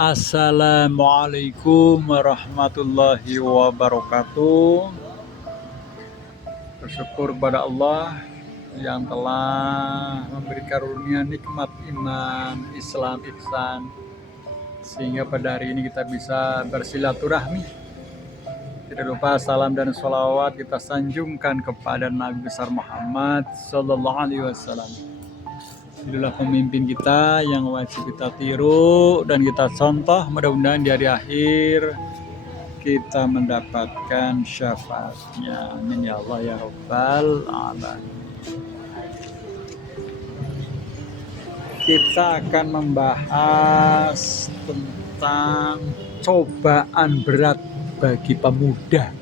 Assalamualaikum warahmatullahi wabarakatuh. Bersyukur kepada Allah yang telah memberi karunia nikmat iman, Islam, ihsan, sehingga pada hari ini kita bisa bersilaturahmi. Tidak lupa salam dan sholawat kita sanjungkan kepada Nabi besar Muhammad Sallallahu Alaihi Wasallam. Inilah pemimpin kita yang wajib kita tiru dan kita contoh. Mudah-mudahan di hari akhir kita mendapatkan syafaatnya. Amin ya Allah ya Rabbal Alamin. Kita akan membahas tentang cobaan berat bagi pemuda.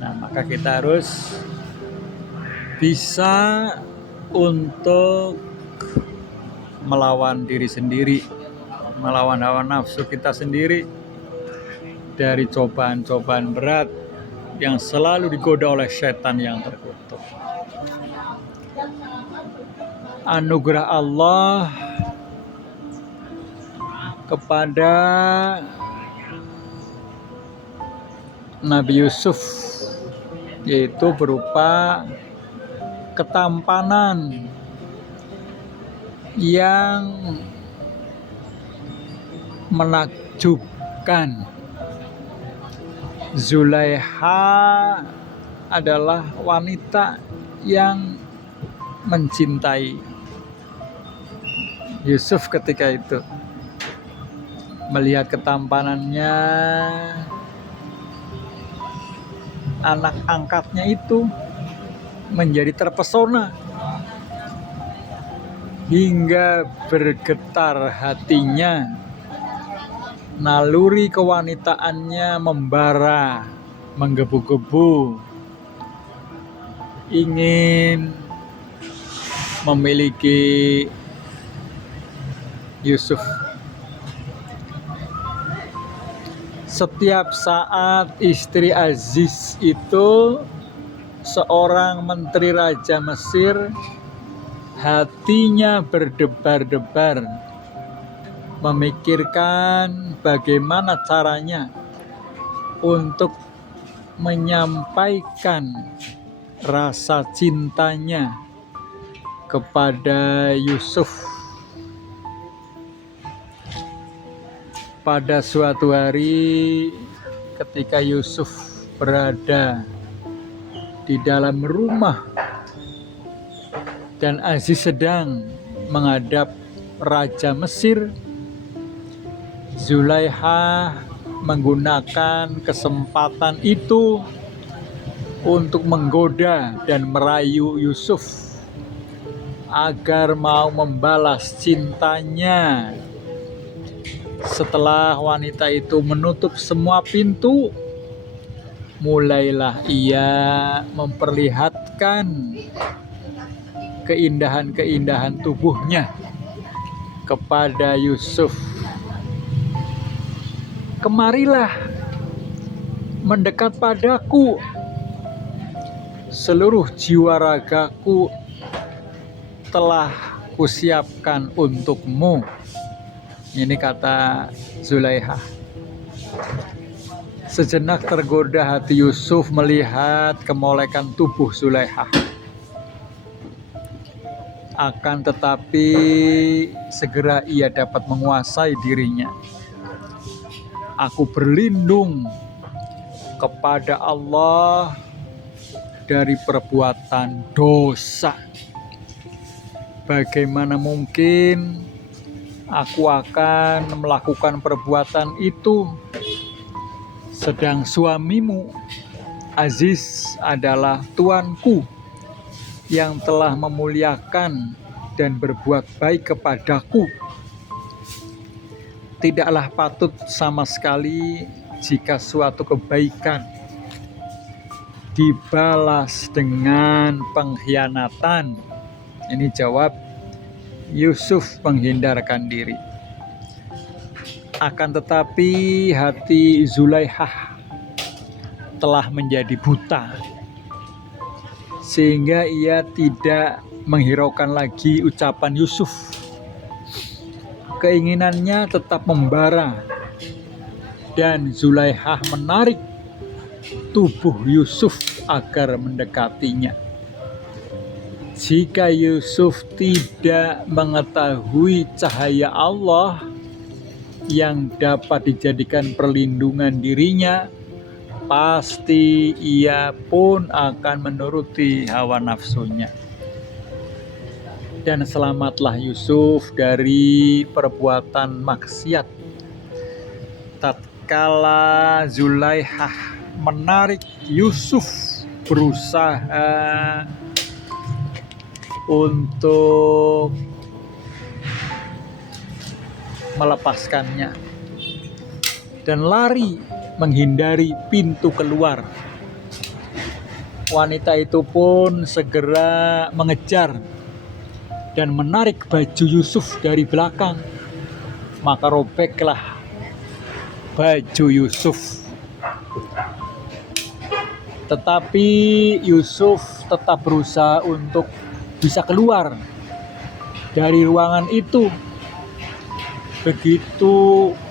Nah, maka kita harus bisa untuk melawan diri sendiri, melawan hawa nafsu kita sendiri dari cobaan-cobaan berat yang selalu digoda oleh setan yang terkutuk. Anugerah Allah kepada Nabi Yusuf yaitu berupa ketampanan yang menakjubkan. Zulaiha adalah wanita yang mencintai Yusuf ketika itu. Melihat ketampanannya, anak angkatnya itu menjadi terpesona hingga bergetar hatinya. Naluri kewanitaannya membara, menggebu-gebu, ingin memiliki Yusuf. Setiap saat istri Aziz itu seorang menteri Raja Mesir, hatinya berdebar-debar memikirkan bagaimana caranya untuk menyampaikan rasa cintanya kepada Yusuf. Pada suatu hari ketika Yusuf berada di dalam rumah dan Aziz sedang menghadap Raja Mesir, Zulaiha menggunakan kesempatan itu untuk menggoda dan merayu Yusuf agar mau membalas cintanya. Setelah wanita itu menutup semua pintu, mulailah ia memperlihatkan keindahan-keindahan tubuhnya kepada Yusuf. Kemarilah mendekat padaku, seluruh jiwa ragaku telah kusiapkan untukmu. Ini kata Zulaiha. Sejenak tergoda hati Yusuf melihat kemolekan tubuh Zulaiha. Akan tetapi segera ia dapat menguasai dirinya. Aku berlindung kepada Allah dari perbuatan dosa. Bagaimana mungkin aku akan melakukan perbuatan itu, sedang suamimu Aziz adalah tuanku yang telah memuliakan dan berbuat baik kepadaku. Tidaklah patut sama sekali jika suatu kebaikan dibalas dengan pengkhianatan. Ini jawab Yusuf menghindarkan diri. Akan tetapi hati Zulaiha telah menjadi buta, sehingga ia tidak menghiraukan lagi ucapan Yusuf. keinginannya tetap membara dan Zulaihah menarik tubuh Yusuf agar mendekatinya. Jika Yusuf tidak mengetahui cahaya Allah yang dapat dijadikan perlindungan dirinya, pasti ia pun akan menuruti hawa nafsunya. Dan selamatlah Yusuf dari perbuatan maksiat. Tatkala Zulaihah menarik Yusuf berusaha untuk melepaskannya dan lari menghindari pintu keluar. Wanita itu pun segera mengejar dan menarik baju Yusuf dari belakang. Maka robeklah baju Yusuf. Tetapi Yusuf tetap berusaha untuk bisa keluar dari ruangan itu. Begitu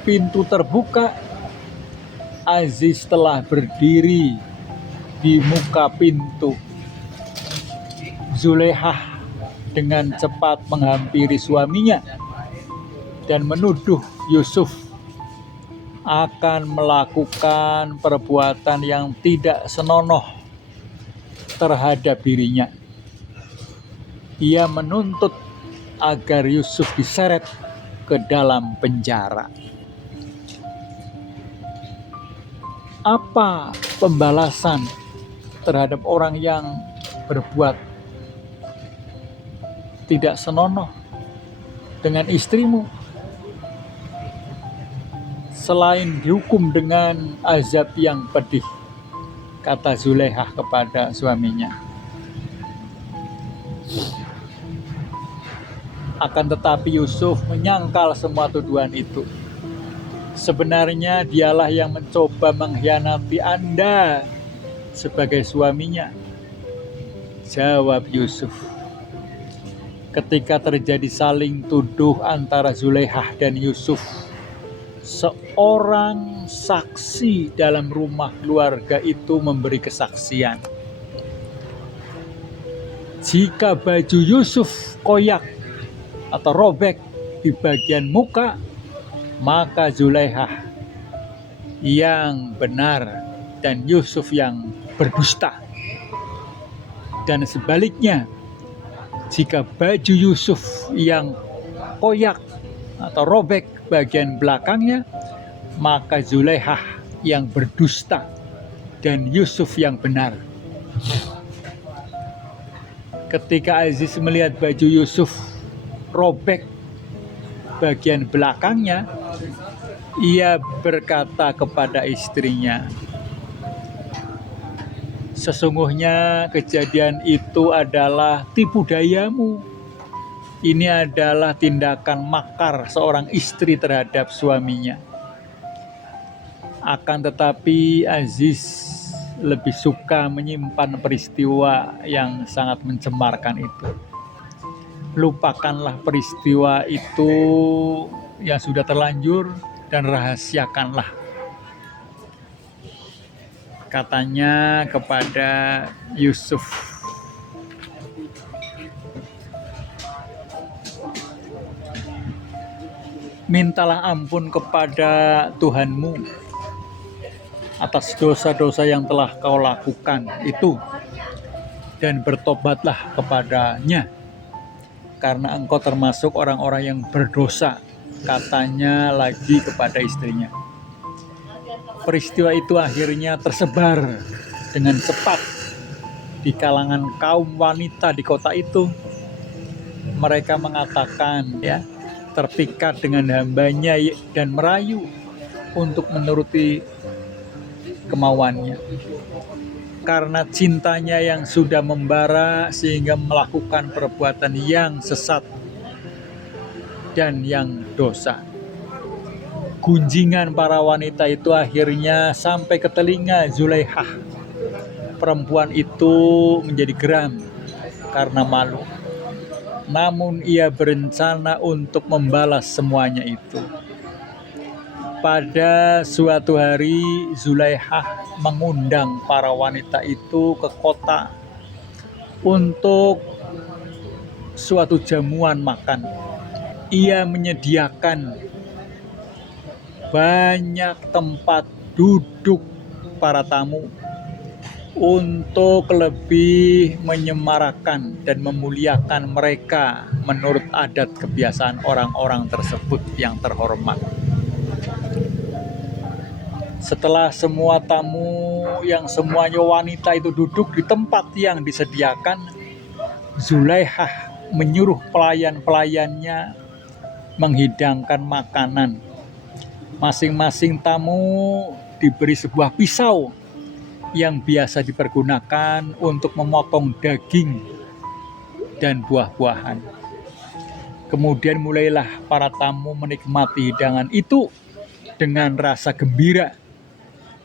pintu terbuka, Aziz telah berdiri di muka pintu. Zulaihah dengan cepat menghampiri suaminya dan menuduh Yusuf akan melakukan perbuatan yang tidak senonoh terhadap dirinya. Ia menuntut agar Yusuf diseret ke dalam penjara. Apa pembalasan terhadap orang yang berbuat tidak senonoh dengan istrimu? Selain dihukum dengan azab yang pedih, kata Zulaihah kepada suaminya. Akan tetapi Yusuf menyangkal semua tuduhan itu. Sebenarnya dialah yang mencoba mengkhianati Anda sebagai suaminya, jawab Yusuf. Ketika terjadi saling tuduh antara Zulaihah dan Yusuf, seorang saksi dalam rumah keluarga itu memberi kesaksian. Jika baju Yusuf koyak atau robek di bagian muka, maka Zulaihah yang benar dan Yusuf yang berdusta. Dan sebaliknya, jika baju Yusuf yang koyak atau robek bagian belakangnya, maka Zulaihah yang berdusta dan Yusuf yang benar. Ketika Aziz melihat baju Yusuf robek bagian belakangnya, ia berkata kepada istrinya, sesungguhnya kejadian itu adalah tipu dayamu. Ini adalah tindakan makar seorang istri terhadap suaminya. Akan tetapi Aziz lebih suka menyimpan peristiwa yang sangat mencemarkan itu. Lupakanlah peristiwa itu yang sudah terlanjur dan rahasiakanlah, katanya kepada Yusuf. Mintalah ampun kepada Tuhanmu atas dosa-dosa yang telah kau lakukan itu, dan bertobatlah kepadanya, karena engkau termasuk orang-orang yang berdosa, katanya lagi kepada istrinya. Peristiwa itu akhirnya tersebar dengan cepat di kalangan kaum wanita di kota itu. Mereka mengatakan, terpikat dengan hambanya dan merayu untuk menuruti kemauannya. Karena cintanya yang sudah membara sehingga melakukan perbuatan yang sesat dan yang dosa. Gunjingan para wanita itu akhirnya sampai ke telinga Zulaihah. Perempuan itu menjadi geram karena malu. namun ia berencana untuk membalas semuanya itu. Pada suatu hari Zulaihah mengundang para wanita itu ke kota untuk suatu jamuan makan. Ia menyediakan banyak tempat duduk para tamu untuk lebih menyemarakan dan memuliakan mereka menurut adat kebiasaan orang-orang tersebut yang terhormat. Setelah semua tamu yang semuanya wanita itu duduk di tempat yang disediakan, Zulaihah menyuruh pelayan-pelayannya menghidangkan makanan. Masing-masing tamu diberi sebuah pisau yang biasa dipergunakan untuk memotong daging dan buah-buahan. Kemudian mulailah para tamu menikmati hidangan itu dengan rasa gembira,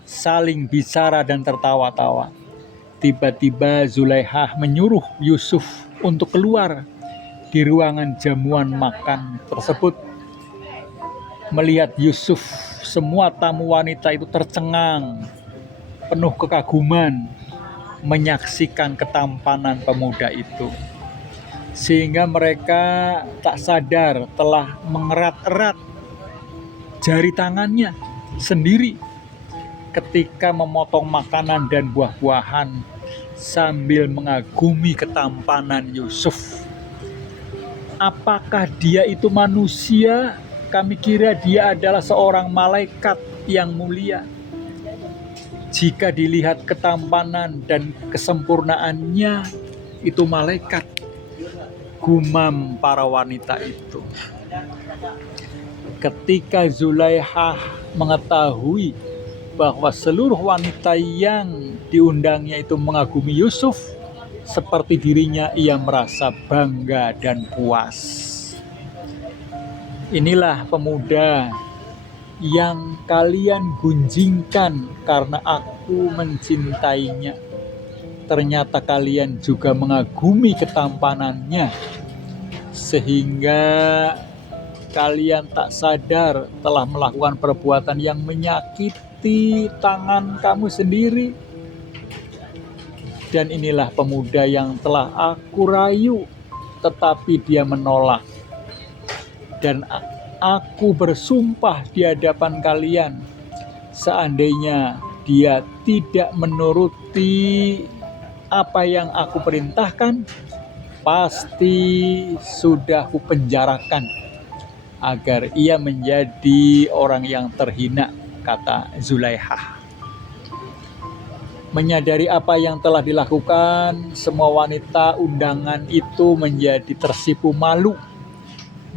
saling bicara dan tertawa-tawa. Tiba-tiba Zulaihah menyuruh Yusuf untuk keluar di ruangan jamuan makan tersebut. Melihat Yusuf, semua tamu wanita itu tercengang, penuh kekaguman, menyaksikan ketampanan pemuda itu. Sehingga mereka tak sadar telah mengerat-erat jari tangannya sendiri ketika memotong makanan dan buah-buahan sambil mengagumi ketampanan Yusuf. Apakah dia itu manusia? Kami kira dia adalah seorang malaikat yang mulia. Jika dilihat ketampanan dan kesempurnaannya, itu malaikat, gumam para wanita itu. Ketika Zulaihah mengetahui bahwa seluruh wanita yang diundangnya itu mengagumi Yusuf seperti dirinya, ia merasa bangga dan puas. Inilah pemuda yang kalian gunjingkan karena aku mencintainya. Ternyata kalian juga mengagumi ketampanannya, sehingga kalian tak sadar telah melakukan perbuatan yang menyakiti tangan kamu sendiri. Dan inilah pemuda yang telah aku rayu, tetapi dia menolak. Dan aku bersumpah di hadapan kalian, seandainya dia tidak menuruti apa yang aku perintahkan, pasti sudah kupenjarakan agar ia menjadi orang yang terhina, kata Zulaihah. Menyadari apa yang telah dilakukan, semua wanita undangan itu menjadi tersipu malu.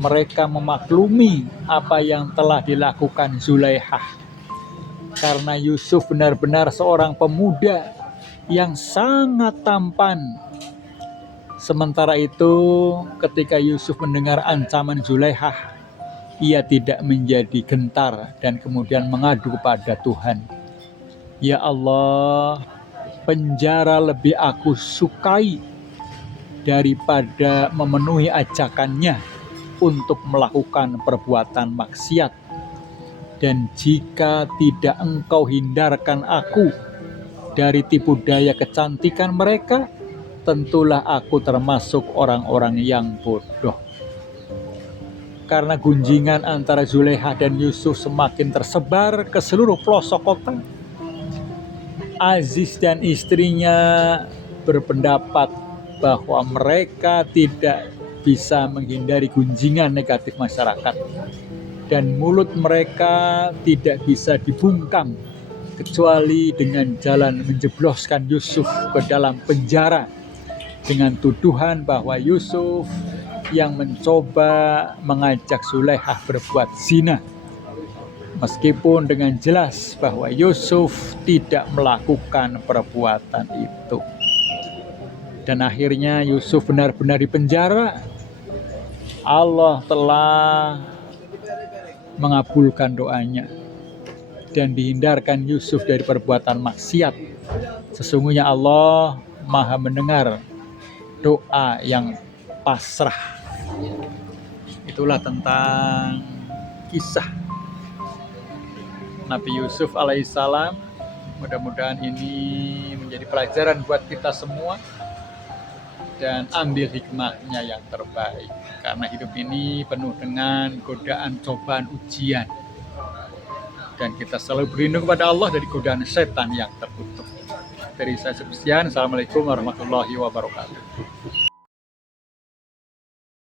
Mereka memaklumi apa yang telah dilakukan Zulaihah, karena Yusuf benar-benar seorang pemuda yang sangat tampan. Sementara itu, ketika Yusuf mendengar ancaman Zulaihah, ia tidak menjadi gentar dan kemudian mengadu kepada Tuhan. Ya Allah, penjara lebih aku sukai daripada memenuhi ajakannya untuk melakukan perbuatan maksiat. Dan jika tidak engkau hindarkan aku dari tipu daya kecantikan mereka, tentulah aku termasuk orang-orang yang bodoh. Karena gunjingan antara Zulaihah dan Yusuf semakin tersebar ke seluruh pelosok kota, Aziz dan istrinya berpendapat bahwa mereka tidak bisa menghindari gunjingan negatif masyarakat, dan mulut mereka tidak bisa dibungkam kecuali dengan jalan menjebloskan Yusuf ke dalam penjara dengan tuduhan bahwa Yusuf yang mencoba mengajak Zulaihah berbuat zina, meskipun dengan jelas bahwa Yusuf tidak melakukan perbuatan itu. Dan akhirnya Yusuf benar-benar dipenjara. Allah telah mengabulkan doanya dan dihindarkan Yusuf dari perbuatan maksiat. Sesungguhnya Allah Maha mendengar doa yang pasrah. Itulah tentang kisah Nabi Yusuf alaihissalam. Mudah-mudahan ini menjadi pelajaran buat kita semua dan ambil hikmahnya yang terbaik, karena hidup ini penuh dengan godaan, cobaan, ujian, dan kita selalu berlindung kepada Allah dari godaan setan yang terkutuk. Dari saya sekian, assalamualaikum warahmatullahi wabarakatuh.